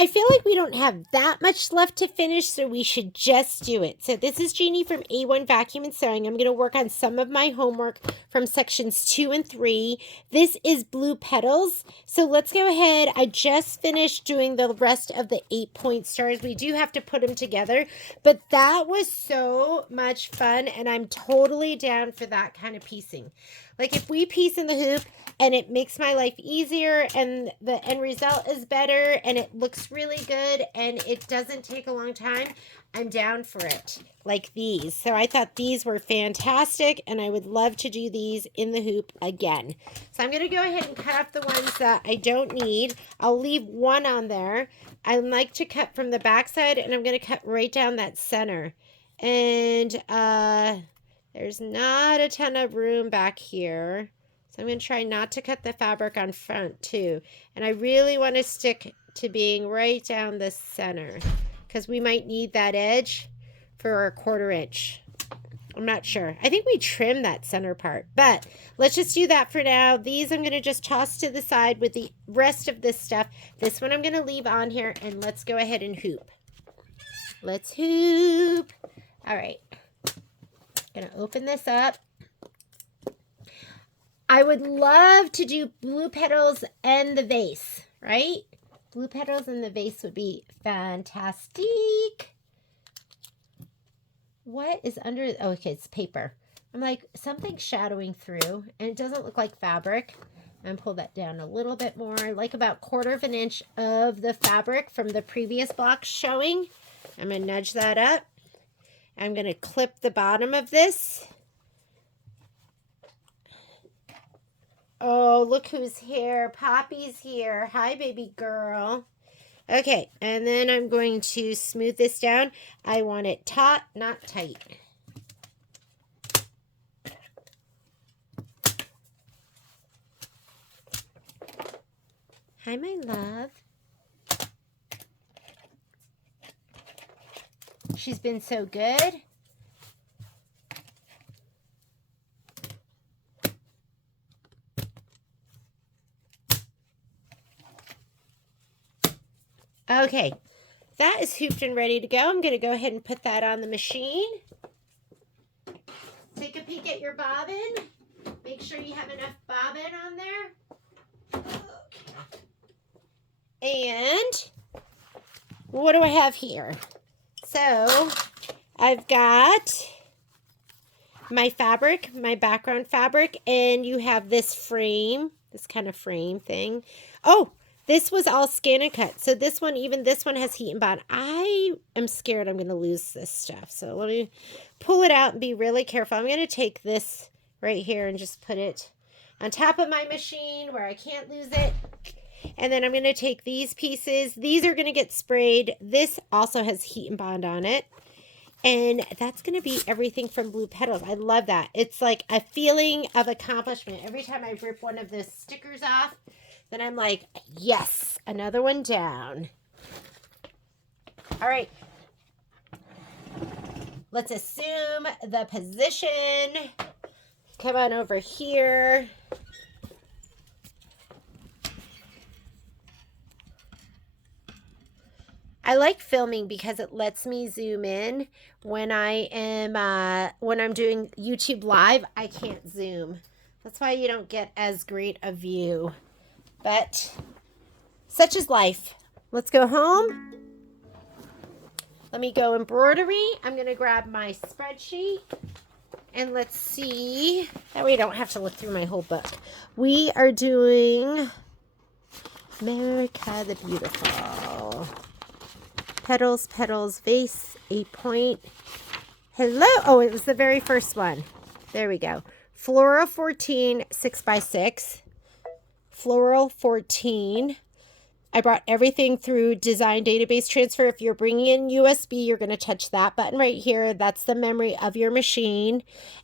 I feel like we don't have that much left to finish, so we should just do it. So this is Jeannie from A1 Vacuum and Sewing. I'm going to work on some of my homework from sections 2 and 3. This is Blue Petals. So let's go ahead. I just finished doing the rest of the 8-point stars. We do have to put them together, but that was so much fun, and I'm totally down for that kind of piecing. Like if we piece in the hoop and it makes my life easier and the end result is better and it looks really good and it doesn't take a long time, I'm down for it. Like these. So I thought these were fantastic and I would love to do these in the hoop again. So I'm going to go ahead and cut off the ones that I don't need. I'll leave one on there. I like to cut from the back side and I'm going to cut right down that center. And there's not a ton of room back here. So I'm going to try not to cut the fabric on front too. And I really want to stick to being right down the center because we might need that edge for a 1/4 inch. I'm not sure. I think we trim that center part, but let's just do that for now. These I'm going to just toss to the side with the rest of this stuff. This one I'm going to leave on here and let's go ahead and hoop. Let's hoop. All right. Gonna open this up. I would love to do blue petals and the vase, right? Blue petals and the vase would be fantastic. What is under? Oh, okay, it's paper. I'm like, something's shadowing through and it doesn't look like fabric. And pull that down a little bit more, like about 1/4 inch of the fabric from the previous block showing. I'm gonna nudge that up. I'm going to clip the bottom of this. Oh, look who's here. Poppy's here. Hi, baby girl. Okay, and then I'm going to smooth this down. I want it taut, not tight. Hi, my love. She's been so good. Okay, that is hooped and ready to go. I'm going to go ahead and put that on the machine. Take a peek at your bobbin. Make sure you have enough bobbin on there. Okay. And what do I have here? So I've got my fabric, my background fabric, and you have this frame, this kind of frame thing. Oh, this was all scan and cut. So this one, even this one has heat and bond. I am scared I'm going to lose this stuff. So let me pull it out and be really careful. I'm going to take this right here and just put it on top of my machine where I can't lose it. And then I'm going to take these pieces. These are going to get sprayed. This also has heat and bond on it. And that's going to be everything from Blue Petals. I love that. It's like a feeling of accomplishment. Every time I rip one of the stickers off, then I'm like, yes, another one down. All right. Let's assume the position. Come on over here. I like filming because it lets me zoom in. When I'm doing YouTube Live, I can't zoom. That's why you don't get as great a view. But such is life. Let's go home. Let me go embroidery. I'm going to grab my spreadsheet. And let's see. That way I don't have to look through my whole book. We are doing America the Beautiful. Petals Vase, 8-point. Hello. Oh, it was the very first one. There we go. Floral 14, 6x6. Floral 14. I brought everything through Design Database Transfer. If you're bringing in USB, you're going to touch that button right here. That's the memory of your machine.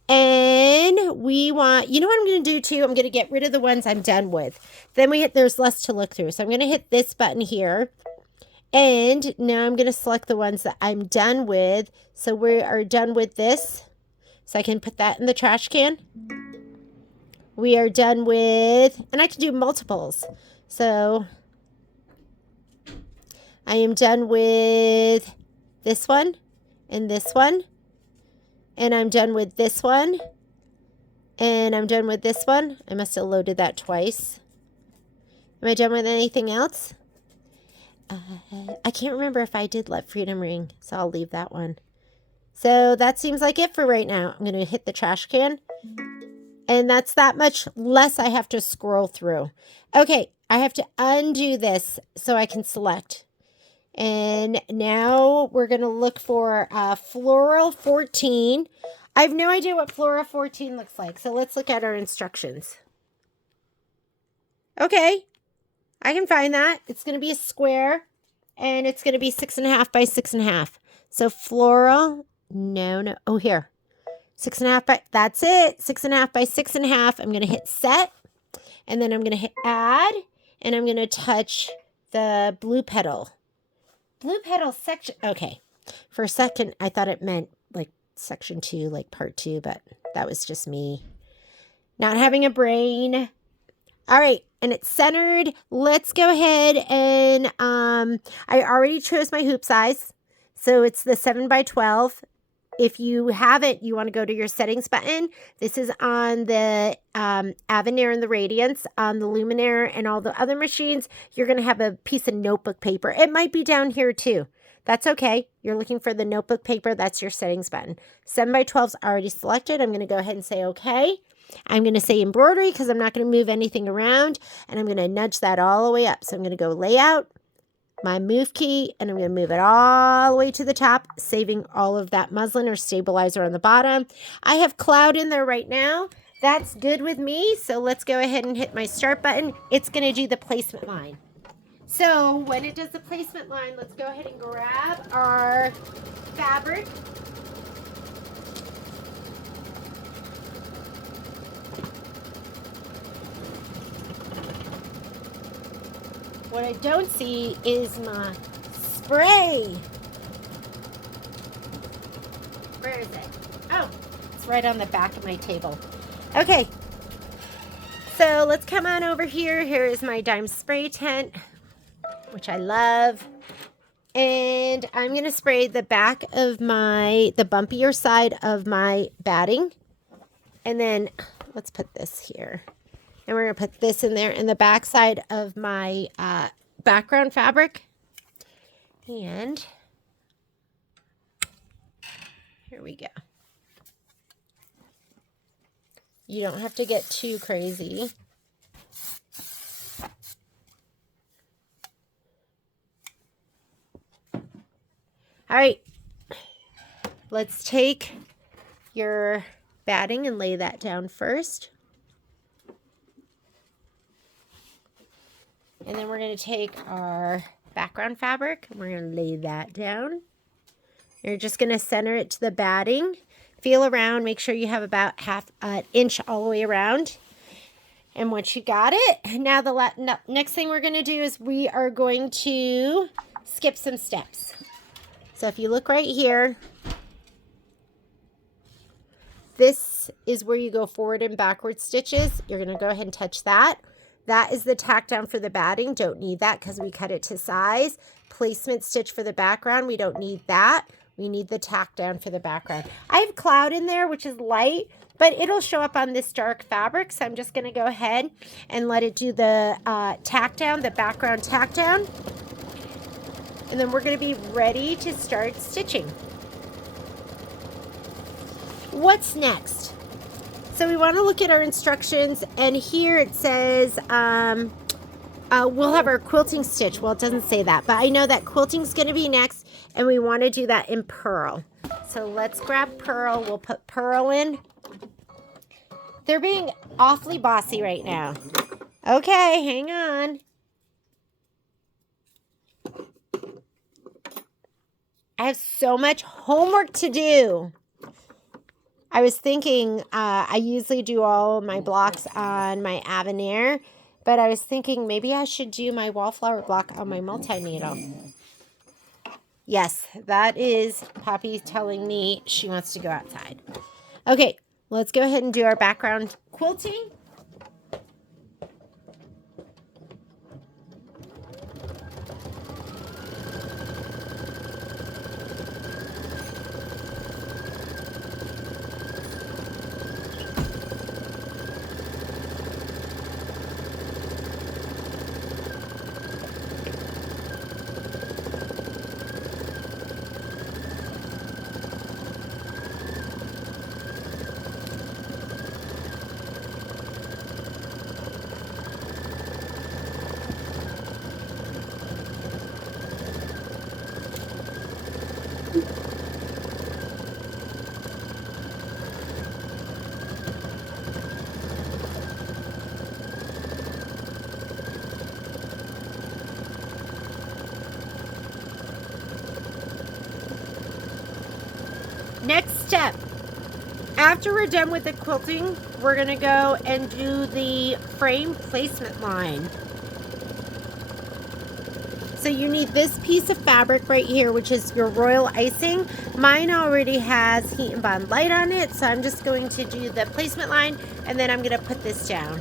And we want, you know what I'm going to do too? I'm going to get rid of the ones I'm done with. Then there's less to look through. So I'm going to hit this button here. And now I'm going to select the ones that I'm done with. So we are done with this. So I can put that in the trash can. We are done with, and I can do multiples. So I am done with this one and this one. And I'm done with this one. And I'm done with this one. I must have loaded that twice. Am I done with anything else? I can't remember if I did Let Freedom Ring, so I'll leave that one. So that seems like it for right now. I'm going to hit the trash can. And that's that much less I have to scroll through. Okay, I have to undo this so I can select. And now we're going to look for Floral 14. I have no idea what Floral 14 looks like, so let's look at our instructions. Okay, I can find that. It's going to be a square, and it's going to be 6.5 by 6.5. So Floral, no. Oh, here. 6.5 by, that's it. 6.5 by 6.5. I'm going to hit set, and then I'm going to hit add, and I'm going to touch the blue petal. Blue petal section. Okay. For a second, I thought it meant like section 2, like part 2, but that was just me not having a brain. All right. And it's centered. Let's go ahead and I already chose my hoop size. So it's the 7 by 12. If you haven't, you want to go to your settings button. This is on the Avenir and the Radiance. On the Luminaire and all the other machines, you're going to have a piece of notebook paper. It might be down here too. That's okay. You're looking for the notebook paper. That's your settings button. 7 by 12 is already selected. I'm going to go ahead and say okay. I'm going to say embroidery because I'm not going to move anything around. And I'm going to nudge that all the way up. So I'm going to go layout, my move key, and I'm going to move it all the way to the top, saving all of that muslin or stabilizer on the bottom. I have cloud in there right now. That's good with me. So let's go ahead and hit my start button. It's going to do the placement line. So when it does the placement line, let's go ahead and grab our fabric. What I don't see is my spray. Where is it? Oh, it's right on the back of my table. Okay, so let's come on over here. Here is my dime spray tent, which I love. And I'm going to spray the back of the bumpier side of my batting. And then let's put this here. And we're going to put this in there in the back side of my background fabric. And here we go. You don't have to get too crazy. All right. Let's take your batting and lay that down first. And then we're going to take our background fabric and we're going to lay that down. You're just going to center it to the batting. Feel around. Make sure you have about half an inch all the way around. And once you got it, now the next thing we're going to do is we are going to skip some steps. So if you look right here, this is where you go forward and backward stitches. You're going to go ahead and touch that. That is the tack down for the batting. Don't need that because we cut it to size. Placement stitch for the background. We don't need that. We need the tack down for the background. I have cloud in there, which is light, but it'll show up on this dark fabric. So I'm just going to go ahead and let it do the tack down, the background tack down. And then we're going to be ready to start stitching. What's next? So we want to look at our instructions, and here it says we'll have our quilting stitch. Well, it doesn't say that, but I know that quilting is going to be next, and we want to do that in purl. So let's grab purl. We'll put purl in. They're being awfully bossy right now. Okay, hang on. I have so much homework to do. I was thinking, I usually do all my blocks on my Avenir, but I was thinking maybe I should do my wallflower block on my multi-needle. Yes, that is Poppy telling me she wants to go outside. Okay, let's go ahead and do our background quilting. Next step. After we're done with the quilting, we're going to go and do the frame placement line. So you need this piece of fabric right here, which is your royal icing. Mine already has Heat and Bond Light on it, so I'm just going to do the placement line, and then I'm going to put this down.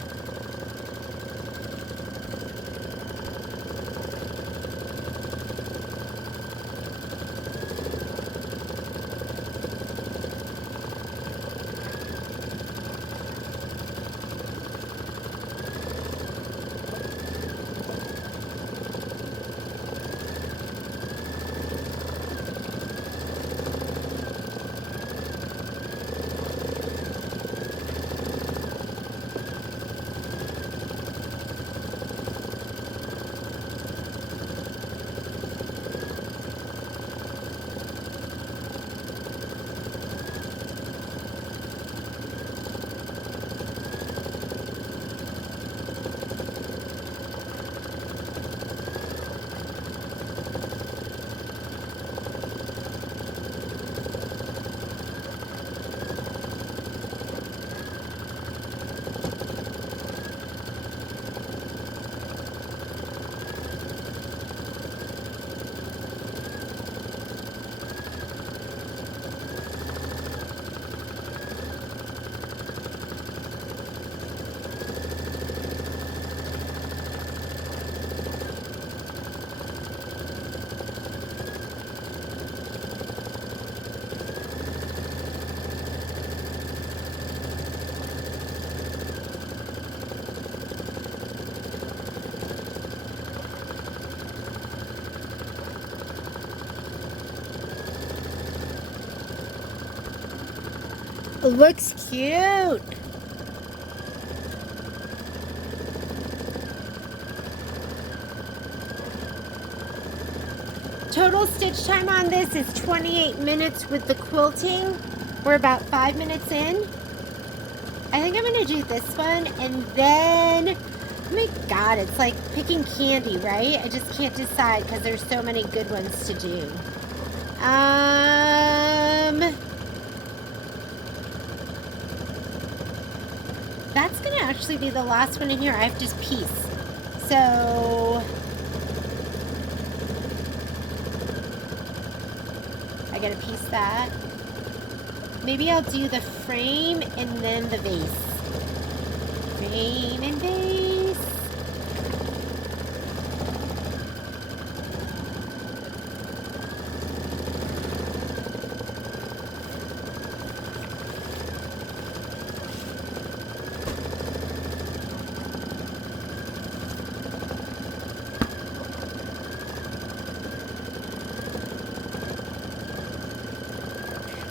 Looks cute. Total stitch time on this is 28 minutes with the quilting. We're about 5 minutes in. I think I'm gonna do this one, and then, oh my God, it's like picking candy, right? I just can't decide because there's so many good ones to do. That's gonna actually be the last one in here. I have to piece. So I gotta piece that. Maybe I'll do the frame and then the vase. Frame and vase.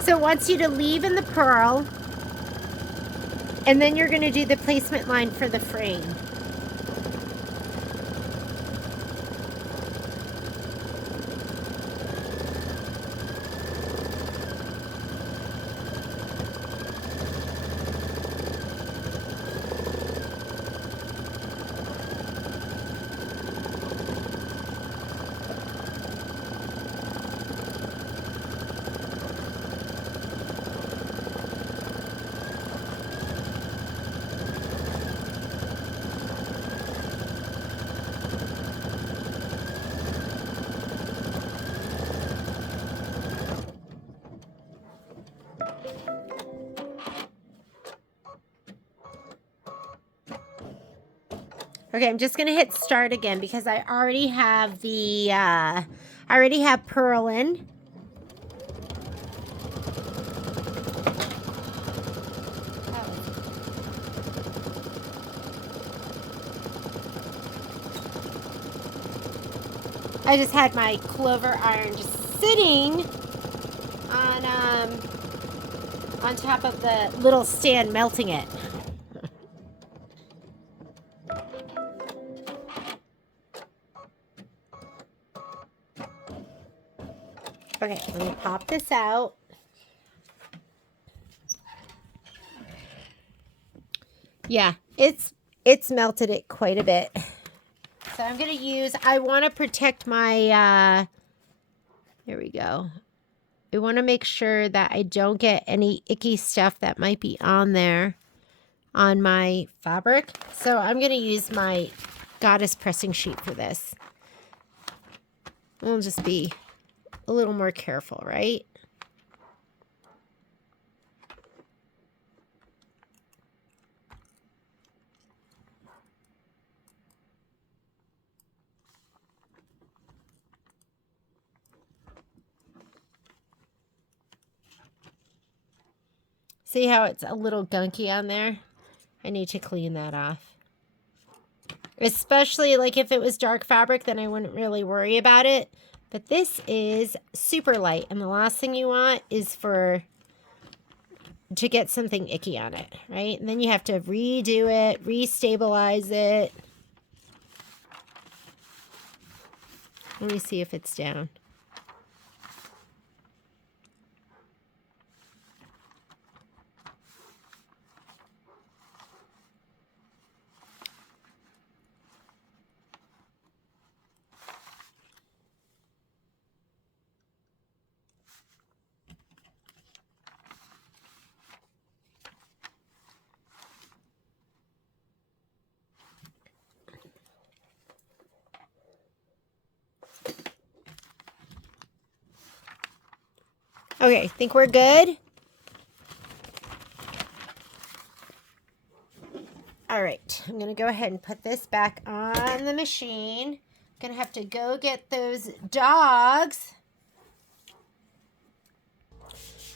So it wants you to leave in the purl, and then you're going to do the placement line for the frame. Okay, I'm just gonna hit start again because I already have the, I already have purl in. I just had my clover iron just sitting on top of the little stand, melting it. Okay, let me pop this out. Yeah, it's melted it quite a bit. So I'm going to use, I want to protect my, there we go. I want to make sure that I don't get any icky stuff that might be on there on my fabric. So I'm going to use my Goddess pressing sheet for this. We'll just be a little more careful, right? See how it's a little gunky on there? I need to clean that off. Especially like if it was dark fabric, then I wouldn't really worry about it. But this is super light, and the last thing you want is to get something icky on it, right? And then you have to redo it, restabilize it. Let me see if it's down. Okay, think we're good? All right, I'm gonna go ahead and put this back on the machine. Gonna have to go get those dogs.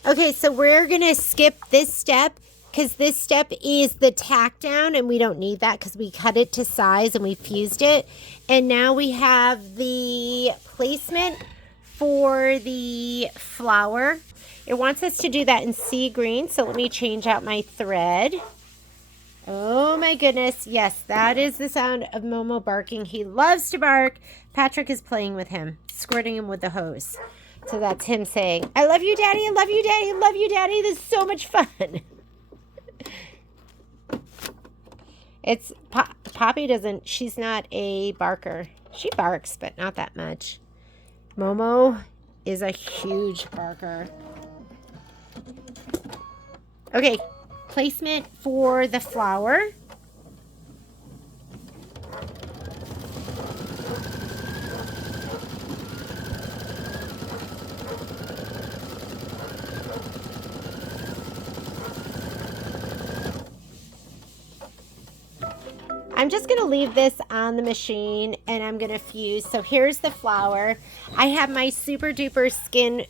Okay, so we're gonna skip this step because this step is the tack down, and we don't need that because we cut it to size and we fused it. And now we have the placement for the flower. It wants us to do that in sea green, so let me change out my thread. Oh my goodness, yes, that is the sound of Momo barking. He loves to bark. Patrick is playing with him, squirting him with the hose. So that's him saying, I love you, Daddy, I love you, Daddy, I love you, Daddy. This is so much fun. It's, Poppy doesn't, she's not a barker. She barks, but not that much. Momo is a huge barker. Okay, placement for the flower. I'm just going to leave this on the machine and I'm going to fuse. So here's the flower. I have my super duper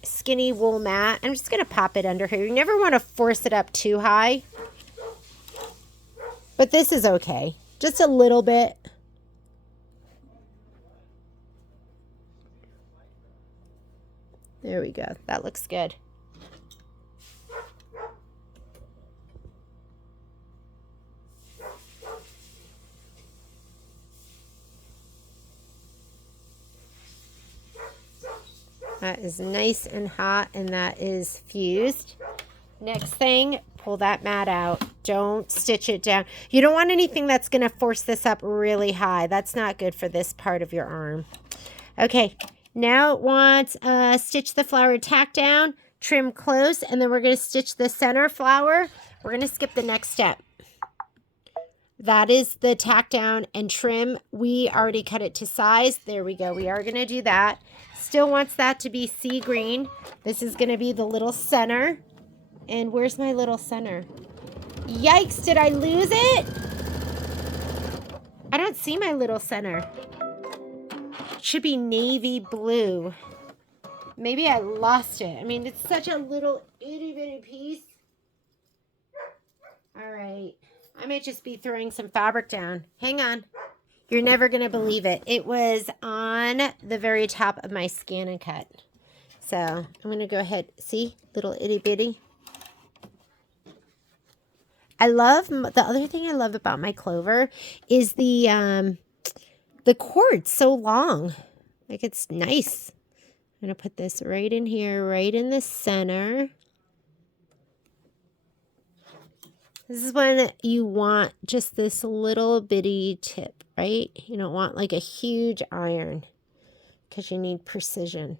skinny wool mat. I'm just going to pop it under here. You never want to force it up too high. But this is okay. Just a little bit. There we go. That looks good. That is nice and hot, and that is fused. Next thing, pull that mat out. Don't stitch it down. You don't want anything that's going to force this up really high. That's not good for this part of your arm. Okay, now it wants stitch the flower tack down, trim close, and then we're going to stitch the center flower. We're going to skip the next step. That is the tack down and trim. We already cut it to size. There we go. We are going to do that. Still wants that to be sea green. This is going to be the little center. And where's my little center? Yikes, did I lose it? I don't see my little center. It should be navy blue. Maybe I lost it. I mean, it's such a little itty bitty piece. All right. I might just be throwing some fabric down. Hang on. You're never going to believe it. It was on the very top of my scan and cut. So I'm going to go ahead. See? Little itty bitty. I love, the other thing I love about my clover is the cord's so long. Like, it's nice. I'm going to put this right in here, right in the center. This is when you want just this little bitty tip, right? You don't want like a huge iron because you need precision.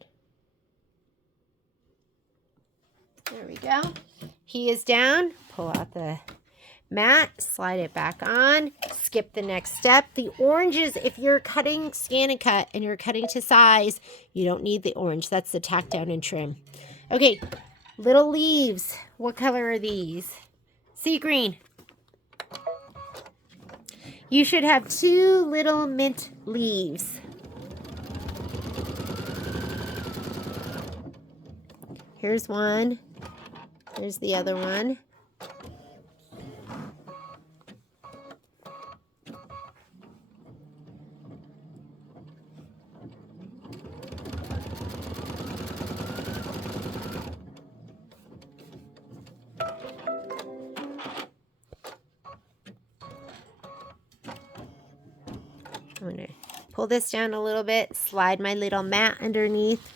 go. He is down. Pull out the mat, slide it back on, skip the next step. The oranges, if you're cutting scan and cut and you're cutting to size, you don't need the orange. That's the tack down and trim. Okay, little leaves. What color are these? Sea green. You should have 2 little mint leaves. Here's one. Here's the other one. I'm going to pull this down a little bit, slide my little mat underneath,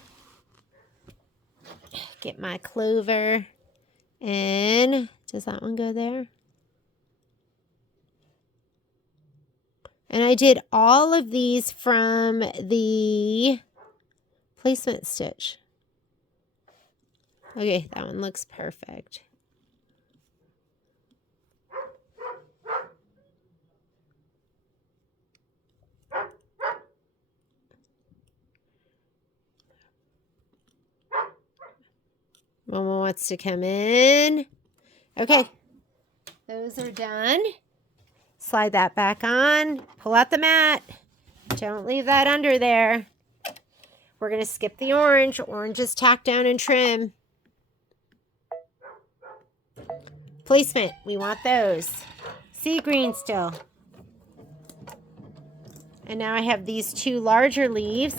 get my clover, and does that one go there? And I did all of these from the placement stitch. Okay, that one looks perfect. Momo wants to come in. Okay, those are done. Slide that back on. Pull out the mat. Don't leave that under there. We're going to skip the orange. Orange is tack down and trim. Placement, we want those. Sea green still. And now I have these 2 larger leaves.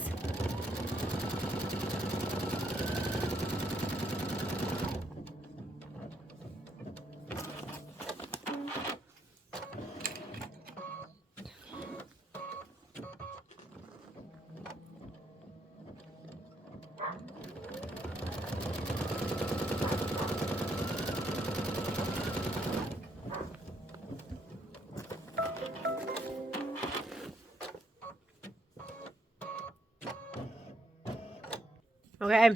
Okay,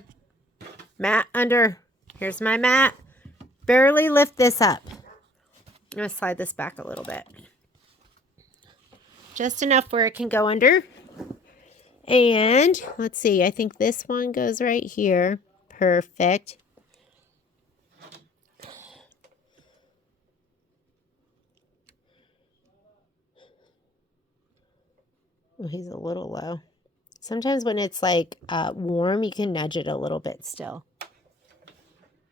mat under. Here's my mat. Barely lift this up. I'm going to slide this back a little bit. Just enough where it can go under. And let's see, I think this one goes right here. Perfect. Oh, he's a little low. Sometimes when it's like warm, you can nudge it a little bit still.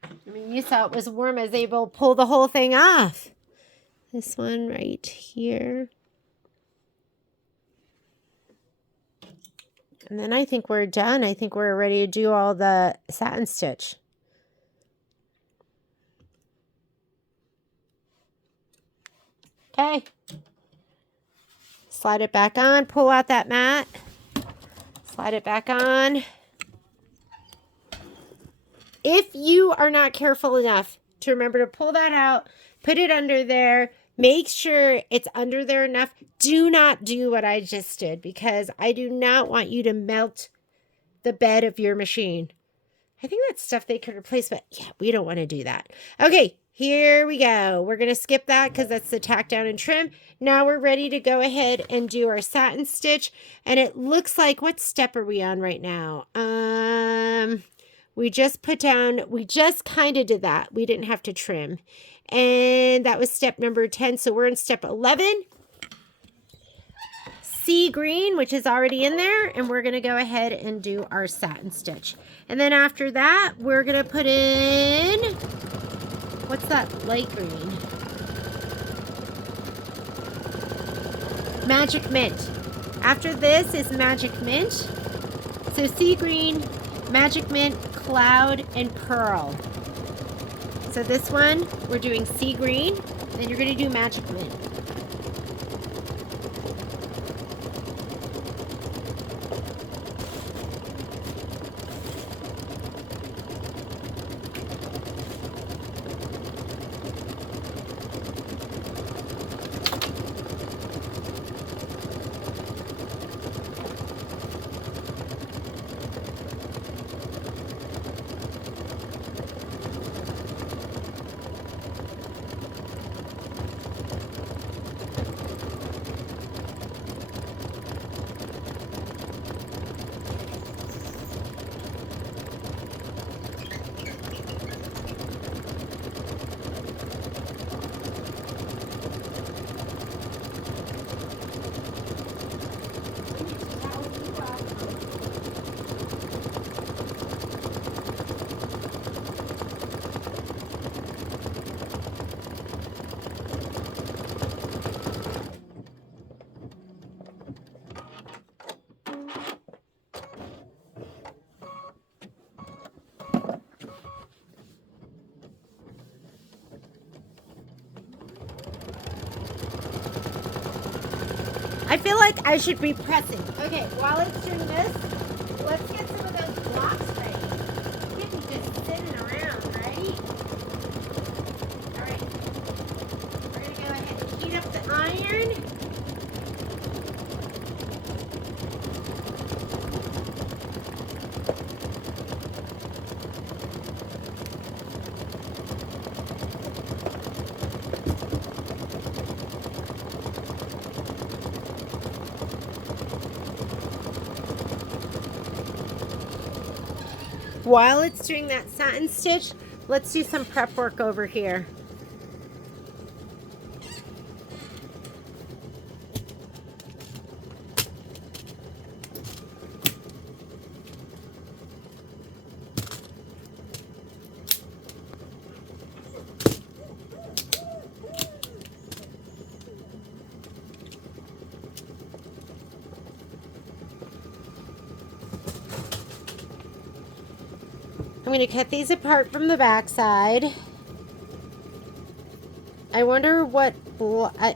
I mean, you saw it was warm. I was able to pull the whole thing off. This one right here. And then I think we're done. I think we're ready to do all the satin stitch. Okay. Slide it back on. Pull out that mat. Slide it back on. If you are not careful enough to remember to pull that out, put it under there, make sure it's under there enough. Do not do what I just did, because I do not want you to melt the bed of your machine. I think that's stuff they could replace, but yeah, we don't want to do that. Okay, here we go. We're going to skip that because that's the tack down and trim. Now we're ready to go ahead and do our satin stitch. And it looks like, what step are we on right now? We just put down, we just kind of did that. We didn't have to trim. And that was step number 10. So we're in step 11. Sea green, which is already in there. And we're going to go ahead and do our satin stitch. And then after that, we're going to put in, what's that light green? Magic Mint. After this is Magic Mint. So sea green, Magic Mint, Cloud, and Pearl. So this one, we're doing sea green, then you're going to do Magic Mint. I feel like I should be pressing. Okay, while it's doing this, let's get some of those blocks ready. You can just sitting around, right? All right. We're going to go ahead and heat up the iron. While it's doing that satin stitch, let's do some prep work over here. I'm going to cut these apart from the back side. I wonder what,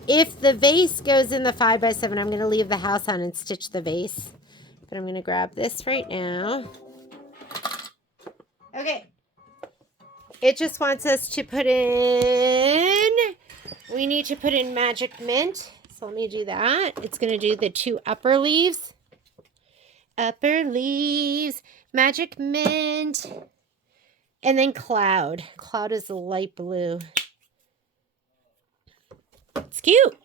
if the vase goes in the 5x7, I'm going to leave the house on and stitch the vase. But I'm going to grab this right now. Okay. It just wants us to put in, we need to put in Magic Mint. So let me do that. It's going to do the 2 upper leaves. Upper leaves, Magic Mint. And then Cloud. Cloud is the light blue. It's cute.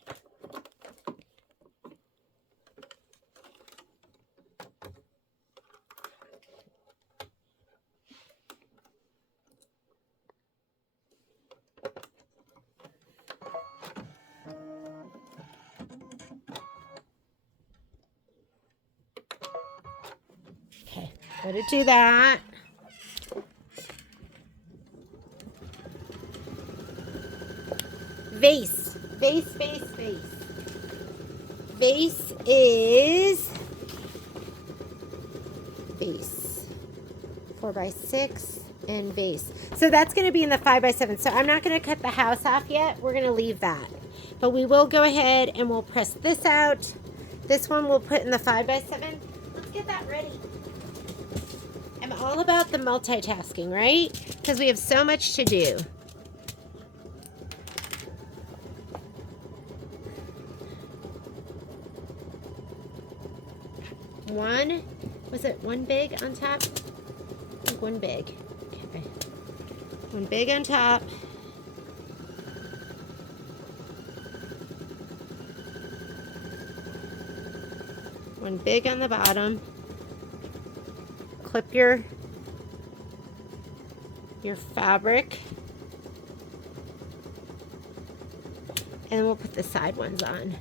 Okay, let it do that. Vase. Vase, vase, vase. Vase is vase. 4x6 and vase. So that's going to be in the 5x7. So I'm not going to cut the house off yet. We're going to leave that. But we will go ahead and we'll press this out. This one we'll put in the 5x7. Let's get that ready. I'm all about the multitasking, right? Because we have so much to do. Was it one big on top? I think one big. Okay. One big on top. One big on the bottom. Clip your fabric. And then we'll put the side ones on.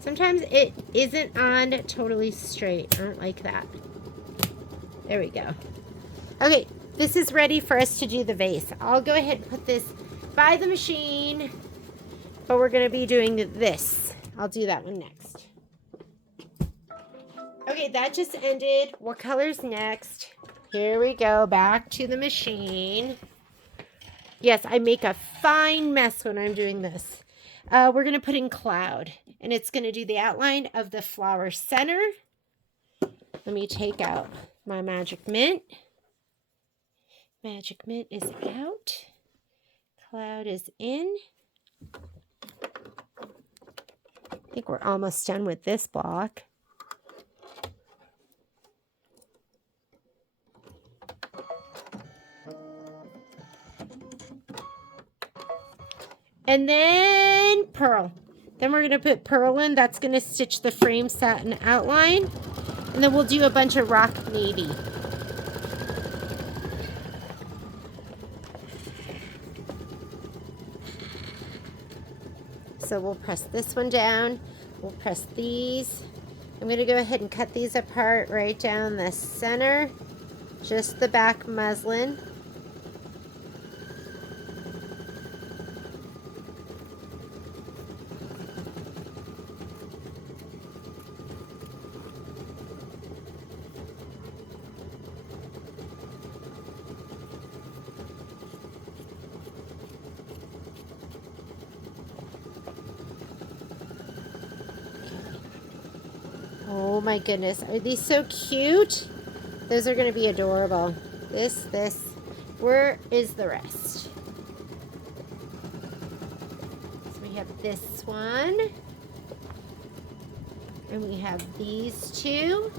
Sometimes it isn't on totally straight. I don't like that. There we go. Okay, this is ready for us to do the vase. I'll go ahead and put this by the machine, but we're going to be doing this. I'll do that one next. Okay, that just ended. What color's next? Here we go, back to the machine. Yes, I make a fine mess when I'm doing this. We're going to put in Cloud, and it's going to do the outline of the flower center. Let me take out my Magic Mint. Magic Mint is out. Cloud is in. I think we're almost done with this block. And then Pearl. Then we're going to put Pearl in. That's going to stitch the frame satin outline. And then we'll do a bunch of rock navy. So we'll press this one down. We'll press these. I'm going to go ahead and cut these apart right down the center. Just the back muslin. my goodness. Are these so cute? Those are going to be adorable. This. Where is the rest? So we have this one. And we have these two.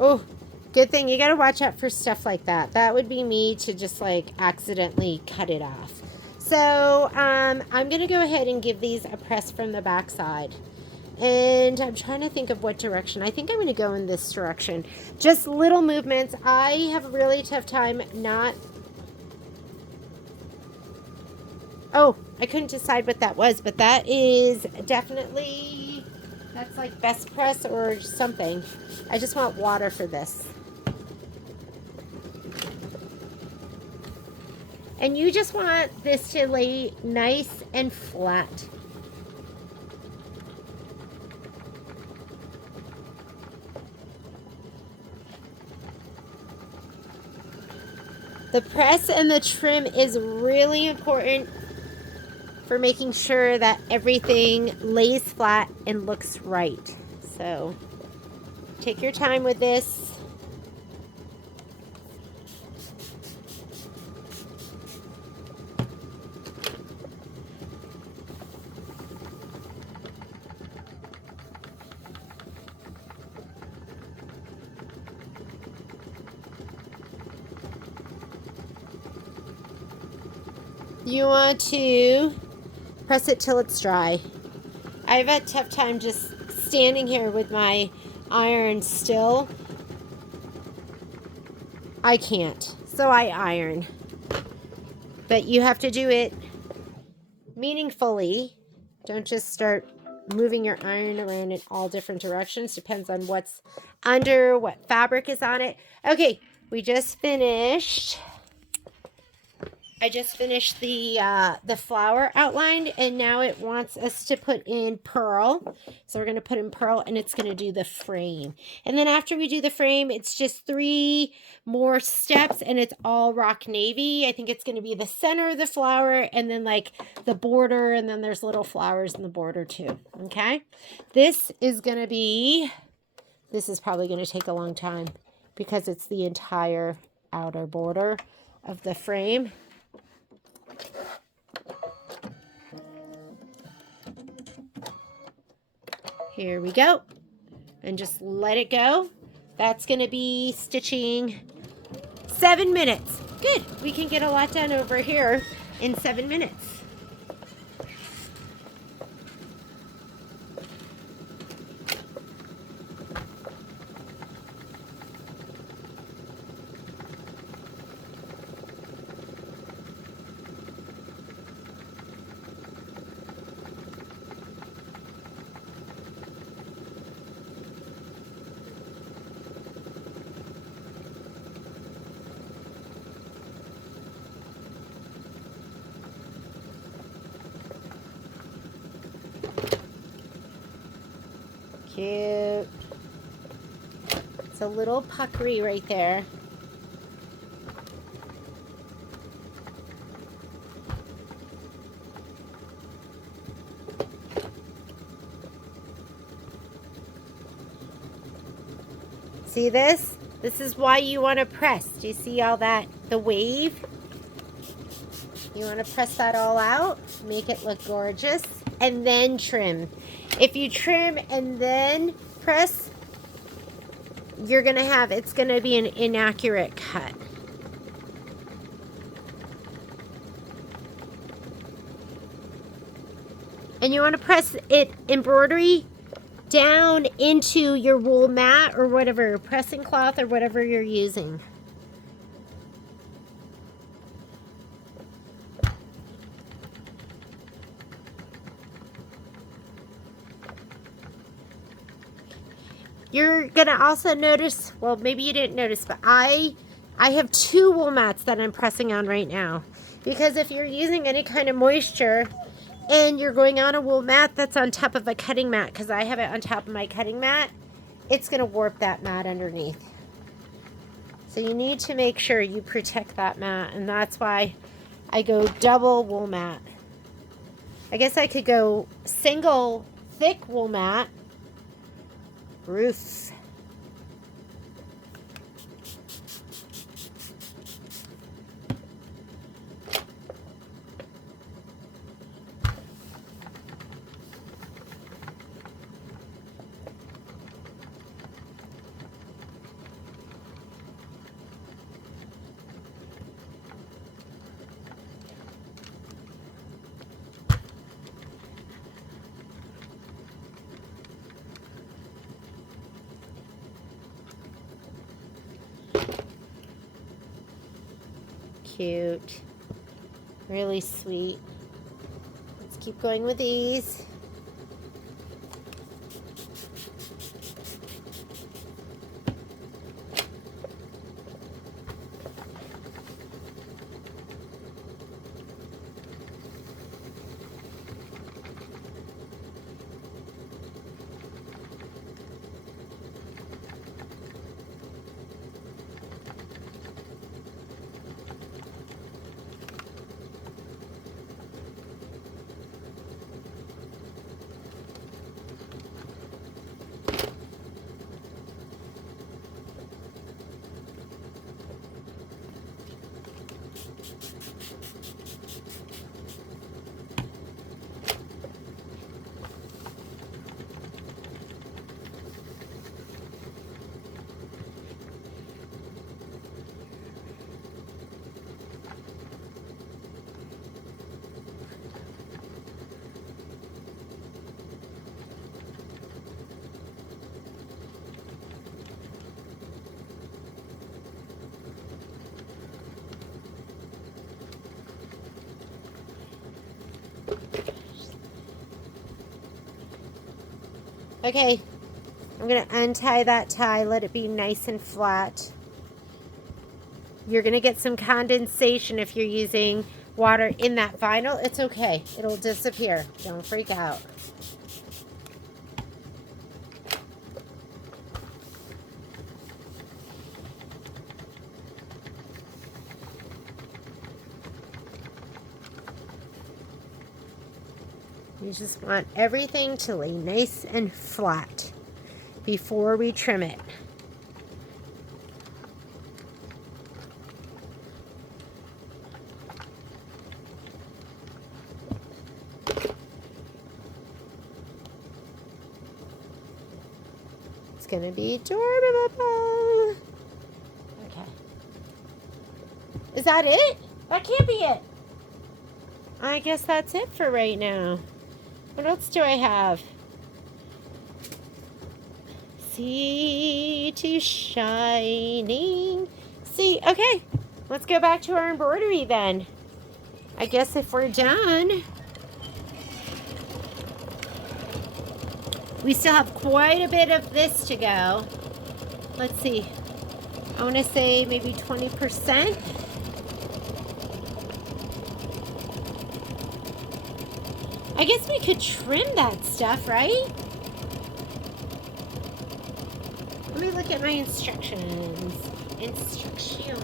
Oh, good thing. You got to watch out for stuff like that. That would be me to just like accidentally cut it off. So I'm going to go ahead and give these a press from the back side. And I'm trying to think of what direction. I think I'm going to go in this direction. Just little movements. I have a really tough time not... Oh, I couldn't decide what that was, but that is definitely... That's like best press or something. I just want water for this. And you just want this to lay nice and flat. The press and the trim is really important for making sure that everything lays flat and looks right. So take your time with this. You want to press it till it's dry. I have a tough time just standing here with my iron still. I can't, so I iron. But you have to do it meaningfully. Don't just start moving your iron around in all different directions. Depends on what's under, what fabric is on it. Okay, we just finished. I just finished the flower outlined, and now it wants us to put in pearl. So we're going to put in pearl, and it's going to do the frame. And then after we do the frame, it's just 3 more steps, and it's all rock navy. I think it's going to be the center of the flower, and then like the border, and then there's little flowers in the border too. Okay? This is probably going to take a long time because it's the entire outer border of the frame. Here we go. And just let it go. That's going to be stitching 7 minutes. Good. We can get a lot done over here in 7 minutes. Cute. It's a little puckery right there. See this? This is why you want to press. Do you see all that, the wave? You want to press that all out, make it look gorgeous, and then trim. If you trim and then press, you're going to have, it's going to be an inaccurate cut. And you want to press it, embroidery, down into your wool mat or whatever, pressing cloth or whatever you're using. You're gonna also notice, well, maybe you didn't notice, but I have 2 wool mats that I'm pressing on right now. Because if you're using any kind of moisture and you're going on a wool mat that's on top of a cutting mat, because I have it on top of my cutting mat, it's gonna warp that mat underneath. So you need to make sure you protect that mat, and that's why I go double wool mat. I guess I could go single thick wool mat, roof. Cute. Really sweet. Let's keep going with these. Okay, I'm going to untie that tie, let it be nice and flat. You're going to get some condensation if you're using water in that vinyl. It's okay. It'll disappear. Don't freak out. You just want everything to lay nice and flat before we trim it. It's gonna be adorable. Okay. Is that it? That can't be it. I guess that's it for right now. What else do I have? Sea to shining. See, okay. Let's go back to our embroidery then. I guess if we're done, we still have quite a bit of this to go. Let's see. I want to say maybe 20%. I guess we could trim that stuff, right? Let me look at my instructions. Instruction.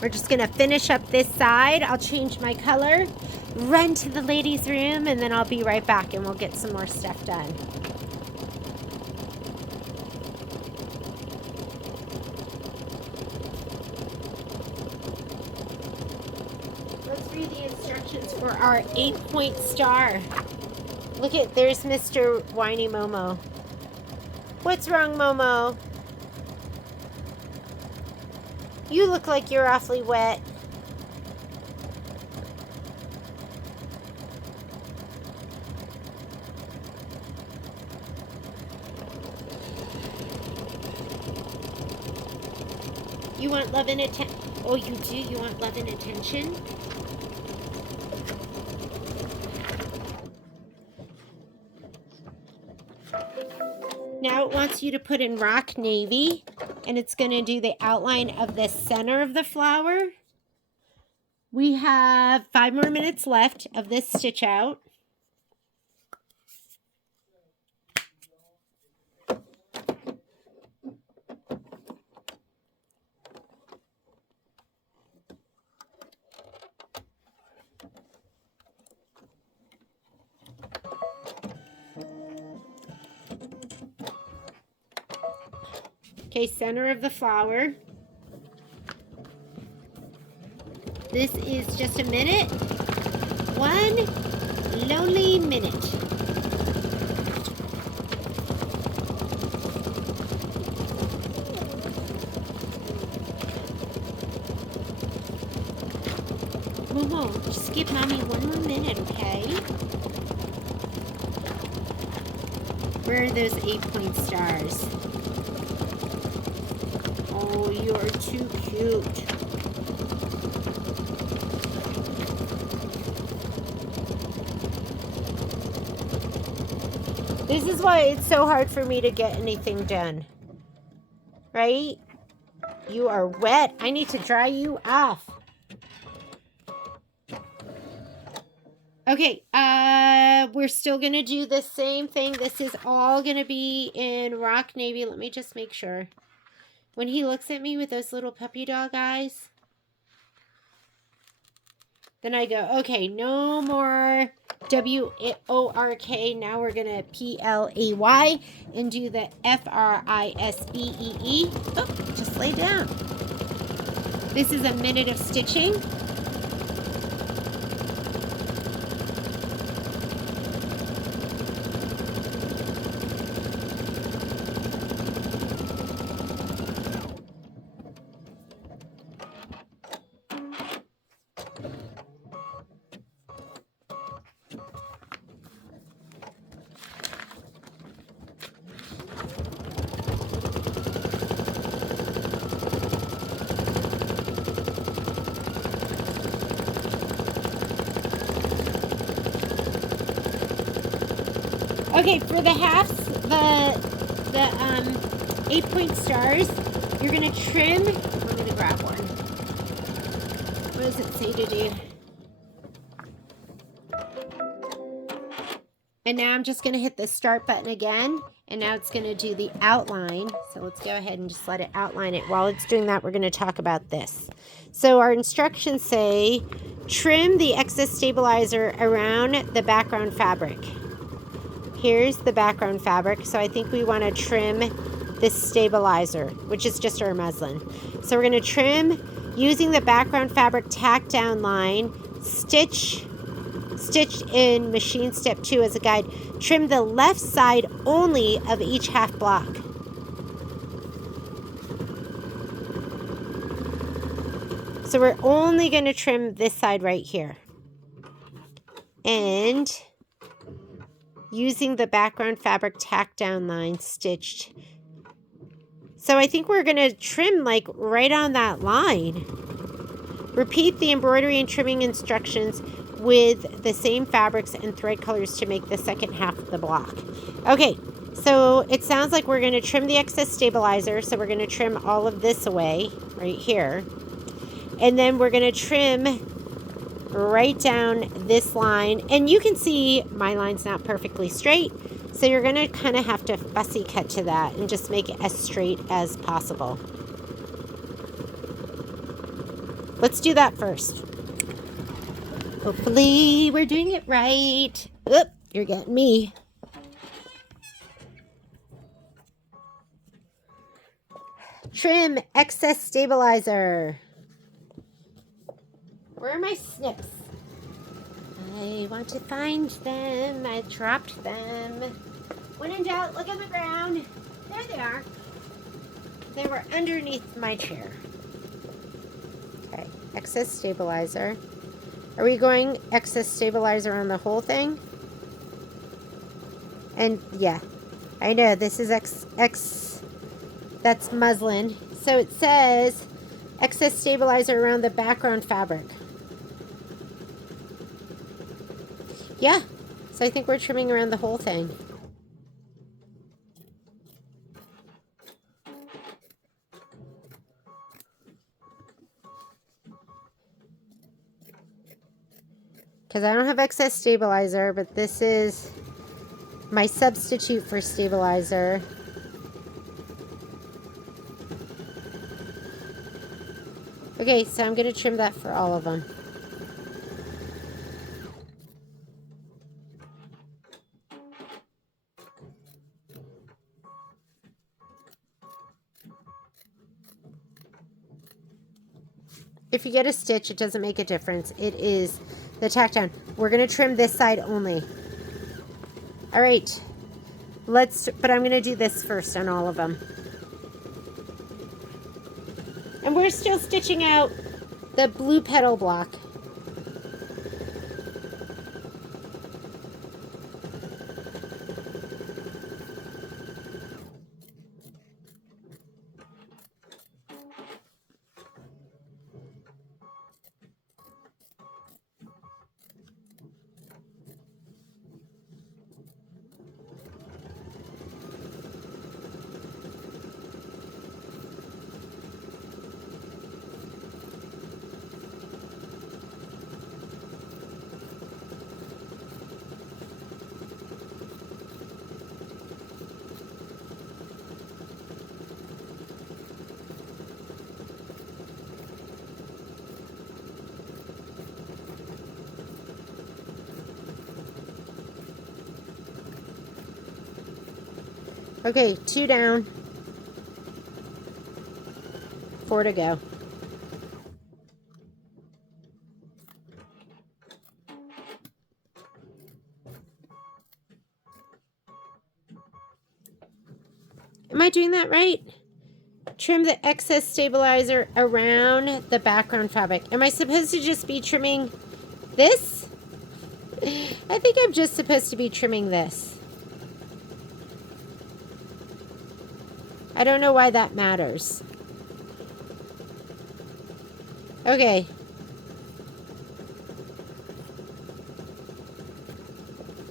We're just gonna finish up this side. I'll change my color, run to the ladies' room, and then I'll be right back and we'll get some more stuff done. Let's read the instructions for our 8-point star. Look at, there's Mr. Whiny Momo. What's wrong, Momo? You look like you're awfully wet. You want love and attention? Oh, you do? You want love and attention? Now it wants you to put in rock navy, and it's going to do the outline of the center of the flower. We have 5 more minutes left of this stitch out. Okay, center of the flower. This is just a minute. 1 lonely minute. Momo, just give mommy 1 more minute, okay? Where are those 8-point stars? Oh, you are too cute. This is why it's so hard for me to get anything done. Right? You are wet. I need to dry you off. Okay, we're still going to do the same thing. This is all going to be in rock navy. Let me just make sure. When he looks at me with those little puppy dog eyes, then I go, okay, no more W-O-R-K. Now we're going to P-L-A-Y and do the F-R-I-S-B-E-E. Oh, just lay down. This is a minute of stitching. Okay, for the halves, the 8-point stars, you're going to trim. I'm going to grab one. What does it say to do? And now I'm just going to hit the start button again. And now it's going to do the outline. So let's go ahead and just let it outline it. While it's doing that, we're going to talk about this. So our instructions say, trim the excess stabilizer around the background fabric. Here's the background fabric. So I think we want to trim this stabilizer, which is just our muslin. So we're going to trim using the background fabric tack down line, stitch in machine step 2 as a guide. Trim the left side only of each half block. So we're only going to trim this side right here. And using the background fabric tack down line stitched. So I think we're going to trim like right on that line. Repeat the embroidery and trimming instructions with the same fabrics and thread colors to make the second half of the block. Okay, so it sounds like we're going to trim the excess stabilizer. So we're going to trim all of this away right here. And then we're going to trim right down this line. And you can see my line's not perfectly straight. So you're going to kind of have to fussy cut to that and just make it as straight as possible. Let's do that first. Hopefully we're doing it right. Oop, you're getting me. Trim excess stabilizer. Where are my snips? I want to find them. I dropped them. When in doubt, look at the ground. There they are. They were underneath my chair. Okay, excess stabilizer. Are we going excess stabilizer on the whole thing? And yeah, I know this is that's muslin. So it says excess stabilizer around the background fabric. Yeah, so I think we're trimming around the whole thing. Because I don't have excess stabilizer, but this is my substitute for stabilizer. Okay, so I'm going to trim that for all of them. If you get a stitch, it doesn't make a difference. It is the tack down. We're going to trim this side only. All right, but I'm going to do this first on all of them. And we're still stitching out the blue petal block. Okay, 2 down, 4 to go. Am I doing that right? Trim the excess stabilizer around the background fabric. Am I supposed to just be trimming this? I think I'm just supposed to be trimming this. I don't know why that matters. Okay.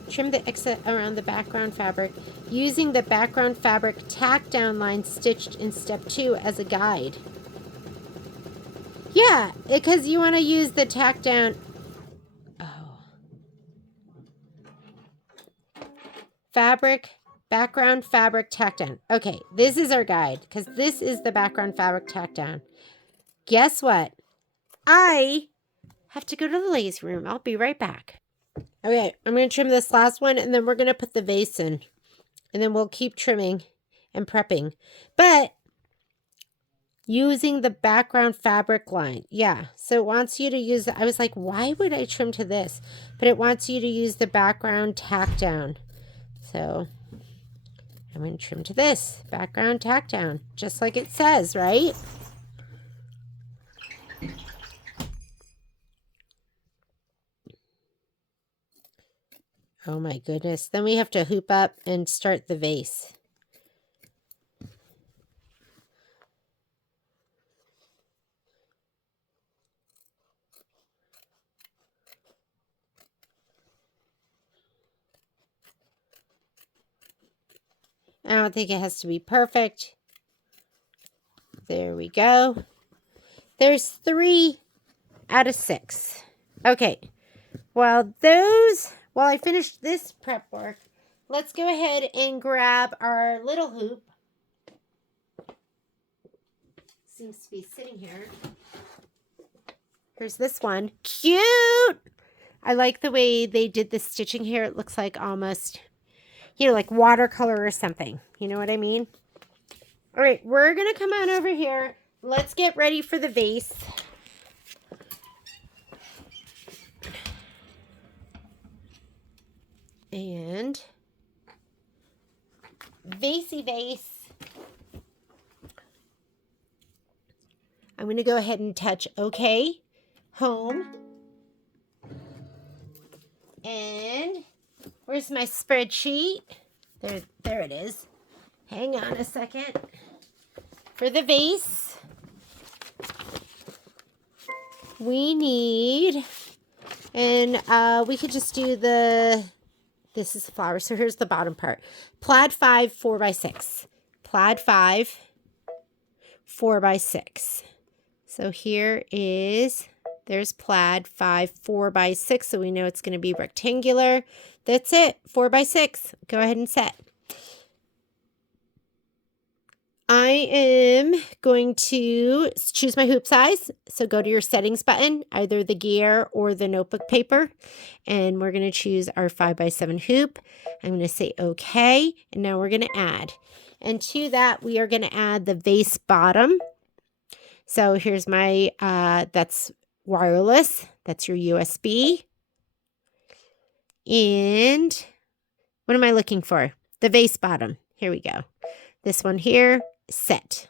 Trim the excess around the background fabric using the background fabric tack down line stitched in step 2 as a guide. Yeah, because you want to use the tack down. Oh. Fabric, background fabric tack down. Okay, this is our guide because this is the background fabric tack down. Guess what? I have to go to the lace room. I'll be right back. Okay, I'm going to trim this last one and then we're going to put the vase in. And then we'll keep trimming and prepping. But using the background fabric line. Yeah, so it wants you to use, I was like, why would I trim to this? But it wants you to use the background tack down. So I'm going to trim to this, background tack down, just like it says, right? Oh my goodness. Then we have to hoop up and start the vase. I don't think it has to be perfect. There we go. There's 3 out of 6. Okay. While I finish this prep work, let's go ahead and grab our little hoop. Seems to be sitting here. Here's this one. Cute! I like the way they did the stitching here. It looks like almost, like watercolor or something. You know what I mean? All right, we're going to come on over here. Let's get ready for the vase. And vasey vase. I'm going to go ahead and touch OK, home. And where's my spreadsheet? There it is. Hang on a second. For the vase, we need, and we could just do this is the flower. So here's the bottom part. Plaid 5 4x6. Plaid 5 4x6. So here is, there's plaid 5 4x6. So we know it's going to be rectangular. That's it. 4x6. Go ahead and set. I am going to choose my hoop size. So go to your settings button, either the gear or the notebook paper. And we're going to choose our 5x7 hoop. I'm going to say okay. And now we're going to add. And to that, we are going to add the vase bottom. So here's my, that's wireless. That's your USB. And what am I looking for? The vase bottom. Here we go. This one here. Set.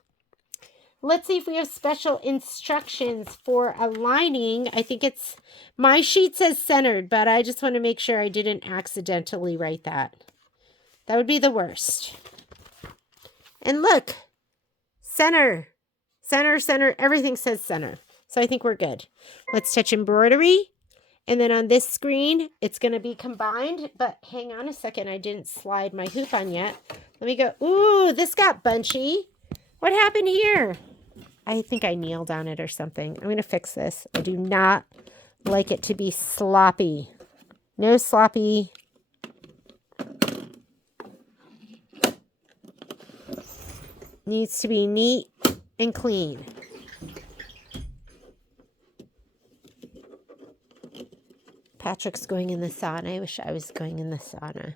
Let's see if we have special instructions for aligning. I think it's, my sheet says centered, but I just want to make sure I didn't accidentally write that. That would be the worst. And look, center, center, center, everything says center. So I think we're good. Let's touch embroidery. And then on this screen, it's going to be combined, but hang on a second. I didn't slide my hoop on yet. Let me go. Ooh, this got bunchy. What happened here? I think I kneeled on it or something. I'm going to fix this. I do not like it to be sloppy. No sloppy. Needs to be neat and clean. Patrick's going in the sauna. I wish I was going in the sauna.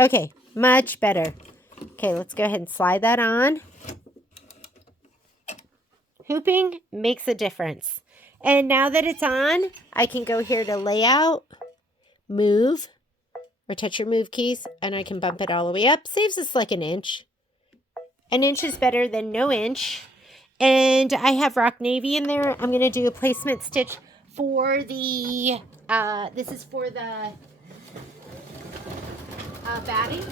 Okay, much better. Okay, let's go ahead and slide that on. Hooping makes a difference. And now that it's on, I can go here to layout, move, or touch your move keys, and I can bump it all the way up. Saves us like an inch. An inch is better than no inch. And I have rock navy in there. I'm going to do a placement stitch for the, this is for the batting.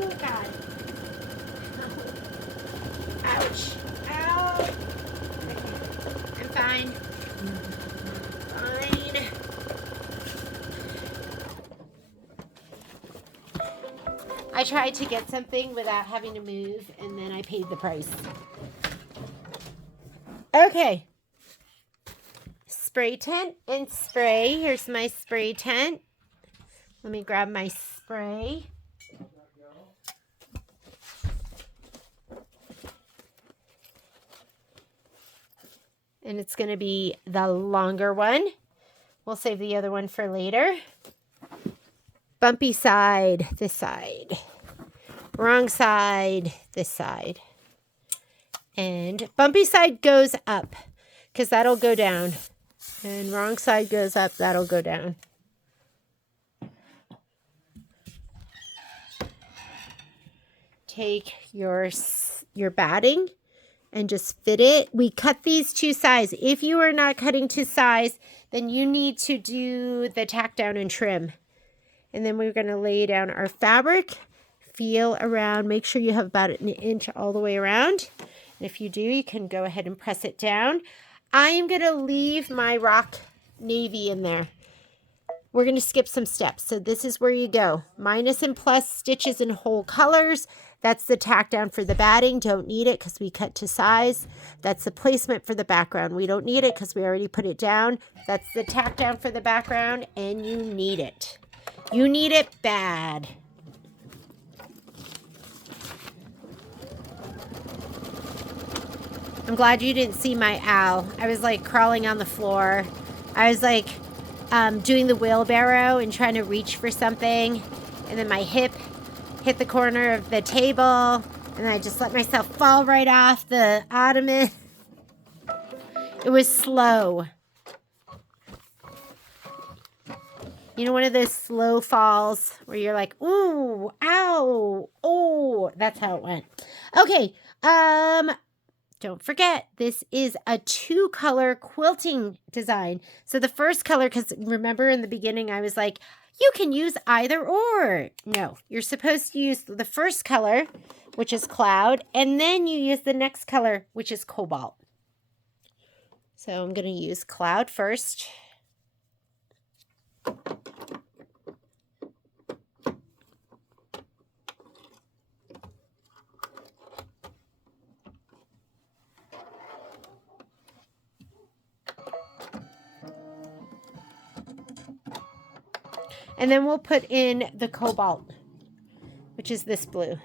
Oh, God. Ouch. Ow. Okay. I'm fine. Fine. I tried to get something without having to move, and then I paid the price. Okay. Spray tent and spray. Here's my spray tent. Let me grab my spray. And it's going to be the longer one. We'll save the other one for later. Bumpy side, this side. Wrong side, this side. And bumpy side goes up because that'll go down. And wrong side goes up, that'll go down. Take your batting and just fit it. We cut these to size. If you are not cutting to size, then you need to do the tack down and trim. And then we're going to lay down our fabric, feel around, make sure you have about an inch all the way around. And if you do, you can go ahead and press it down. I am going to leave my rock navy in there. We're going to skip some steps. So this is where you go. Minus and plus stitches in whole colors. That's the tack down for the batting. Don't need it because we cut to size. That's the placement for the background. We don't need it because we already put it down. That's the tack down for the background, and you need it. You need it bad. I'm glad you didn't see my owl. I was like crawling on the floor. I was like doing the wheelbarrow and trying to reach for something. And then my hip hit the corner of the table. And I just let myself fall right off the ottoman. It was slow. You know, one of those slow falls where you're like, ooh, ow, oh, that's how it went. Okay, don't forget, this is a 2-color quilting design. So the first color, because remember in the beginning I was like, you can use either or. No, you're supposed to use the first color, which is cloud, and then you use the next color, which is cobalt. So I'm going to use cloud first. And then we'll put in the cobalt, which is this blue.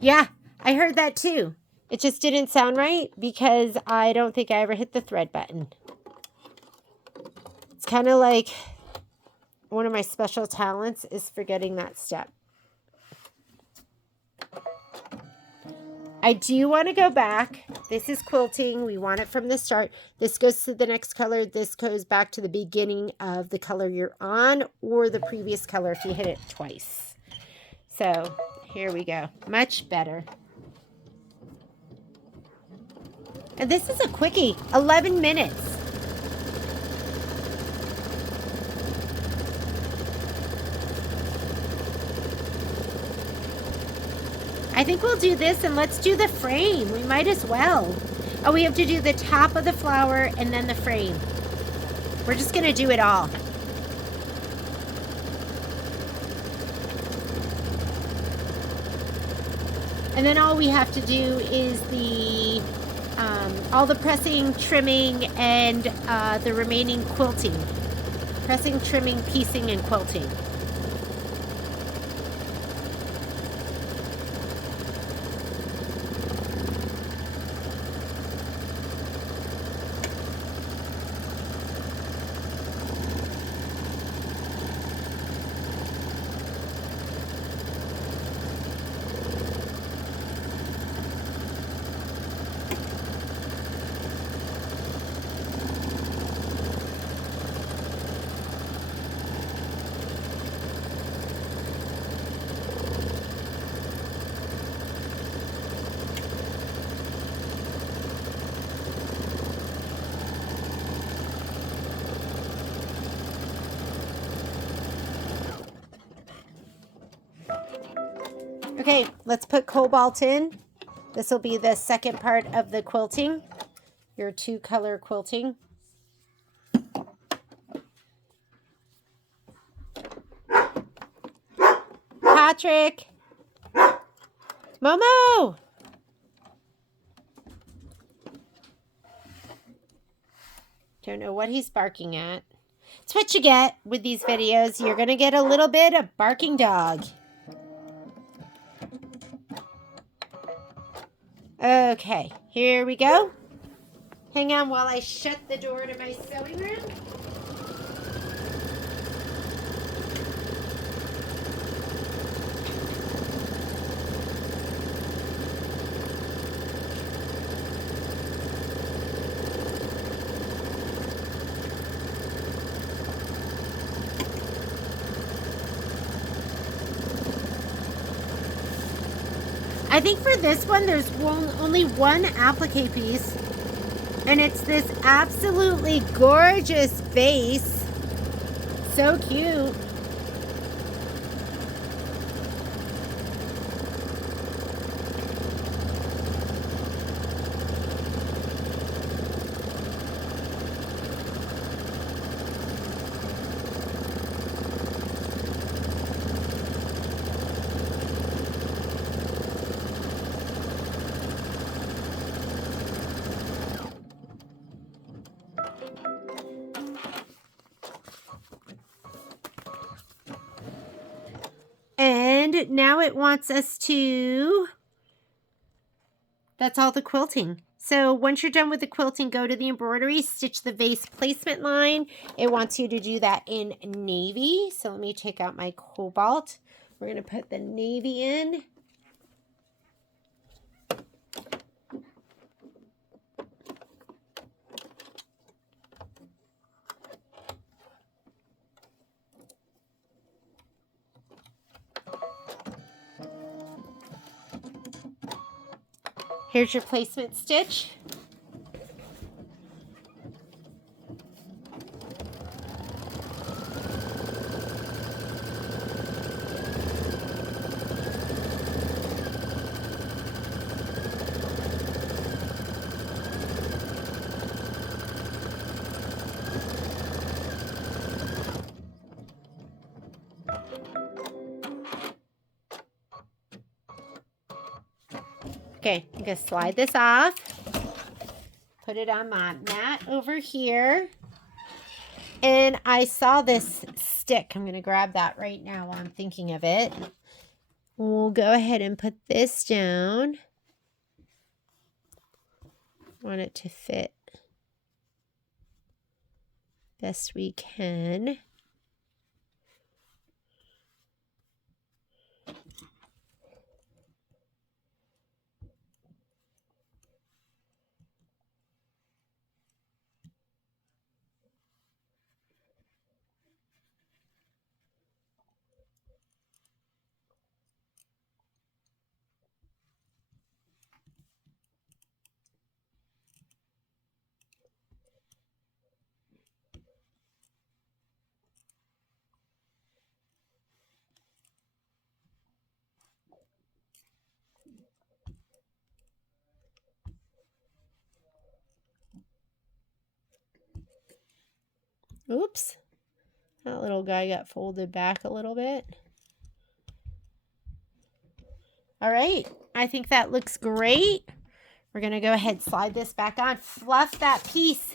Yeah, I heard that too. It just didn't sound right because I don't think I ever hit the thread button. It's kind of like one of my special talents is forgetting that step. I do want to go back. This is quilting. We want it from the start. This goes to the next color. This goes back to the beginning of the color you're on or the previous color if you hit it twice. So here we go. Much better. And this is a quickie. 11 minutes. I think we'll do this and let's do the frame. We might as well. Oh, we have to do the top of the flower and then the frame. We're just going to do it all. And then all we have to do is all the pressing, trimming, and the remaining quilting. Pressing, trimming, piecing, and quilting. Okay, let's put cobalt in. This will be the second part of the quilting, your 2-color quilting. Patrick! Momo! Don't know what he's barking at. It's what you get with these videos. You're going to get a little bit of barking dog. Okay, here we go. Hang on while I shut the door to my sewing room. I think for this one, there's only one applique piece, and it's this absolutely gorgeous vase. So cute. And now it wants us to, that's all the quilting. So once you're done with the quilting, go to the embroidery, stitch the vase placement line. It wants you to do that in navy. So let me take out my cobalt. We're going to put the navy in. Here's your placement stitch. Okay, I'm going to slide this off. Put it on my mat over here. And I saw this stick. I'm going to grab that right now while I'm thinking of it. We'll go ahead and put this down. Want it to fit best we can. Oops, that little guy got folded back a little bit. All right, I think that looks great. We're going to go ahead and slide this back on. Fluff that piece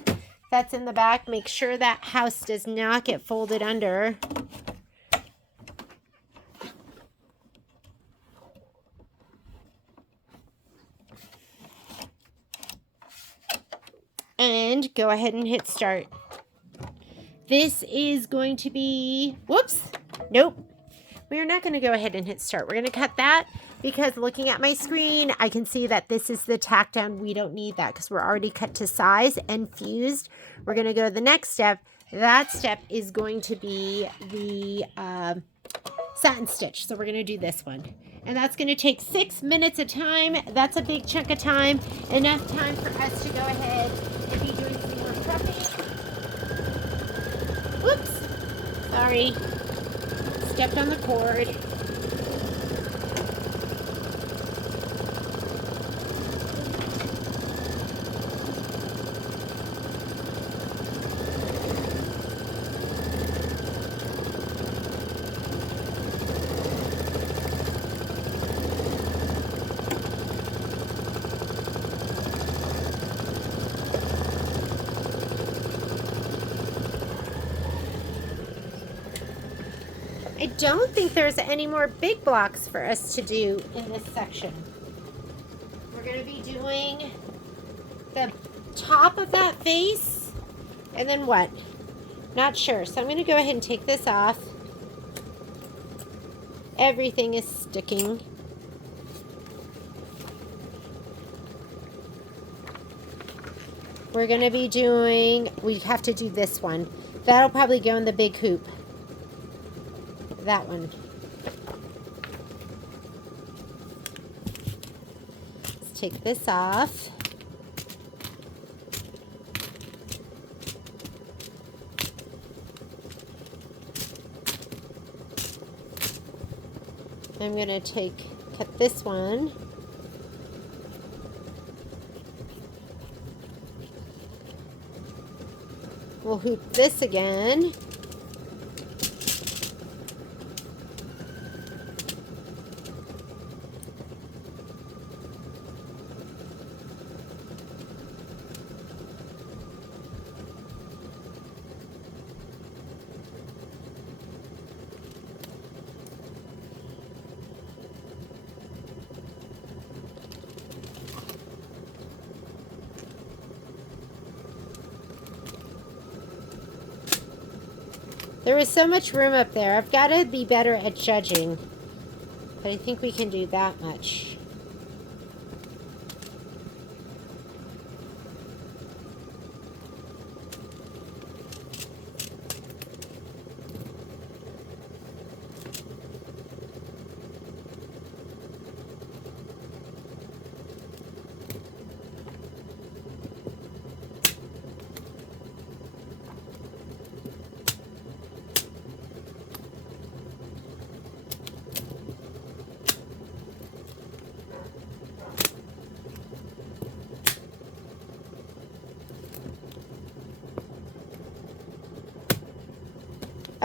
that's in the back. Make sure that house does not get folded under. And go ahead and hit start. This is going to be, whoops, nope. We are not going to go ahead and hit start. We're going to cut that because looking at my screen, I can see that this is the tack down. We don't need that because we're already cut to size and fused. We're going to go to the next step. That step is going to be the satin stitch. So we're going to do this one. And that's going to take 6 minutes of time. That's a big chunk of time. Enough time for us to go ahead and be doing some more prepping. Whoops. Sorry. Stepped on the cord. I don't think there's any more big blocks for us to do in this section. We're going to be doing the top of that vase and then what? Not sure. So I'm going to go ahead and take this off. Everything is sticking. We're going to be doing, we have to do this one. That'll probably go in the big hoop. That one. Let's take this off. I'm going to cut this one. We'll hoop this again. There was so much room up there. I've got to be better at judging. But I think we can do that much.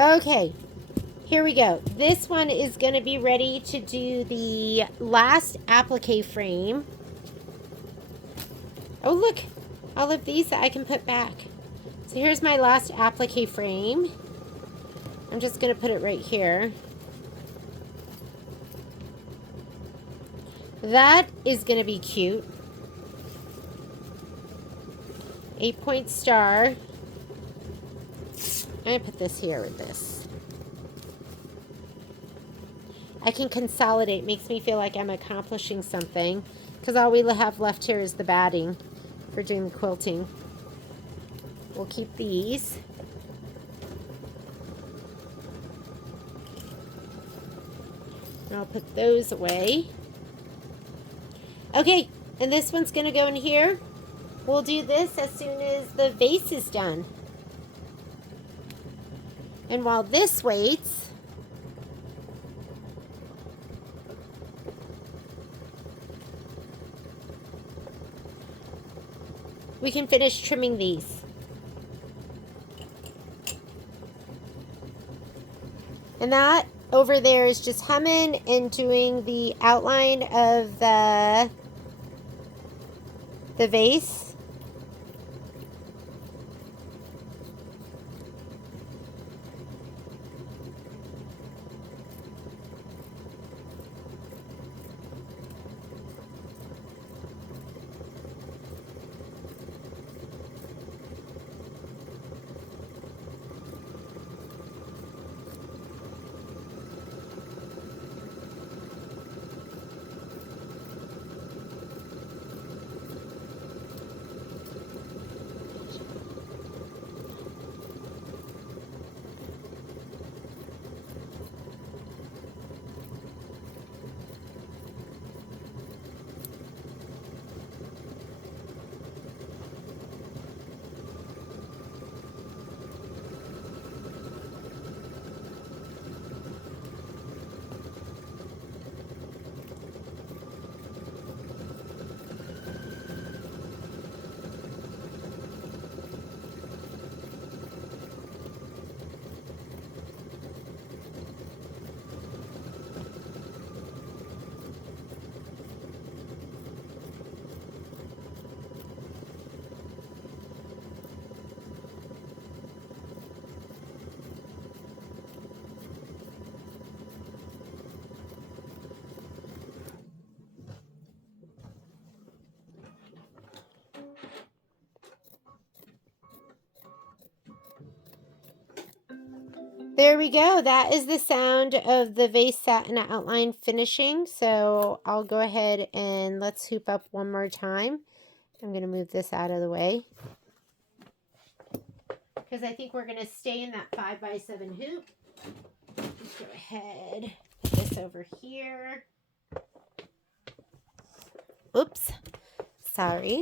Okay, here we go. This one is going to be ready to do the last applique frame. Oh, look, all of these that I can put back. So here's my last applique frame. I'm just going to put it right here. That is going to be cute. 8-point star. I'm going to put this here with this. I can consolidate. Makes me feel like I'm accomplishing something. Because all we have left here is the batting for doing the quilting. We'll keep these. I'll put those away. Okay, and this one's going to go in here. We'll do this as soon as the vase is done. And while this waits, we can finish trimming these. And that over there is just hemming and doing the outline of the vase. There we go. That is the sound of the vase satin outline finishing. So I'll go ahead and let's hoop up one more time. I'm going to move this out of the way, because I think we're going to stay in that 5x7 hoop. Just go ahead, put this over here. Oops, sorry.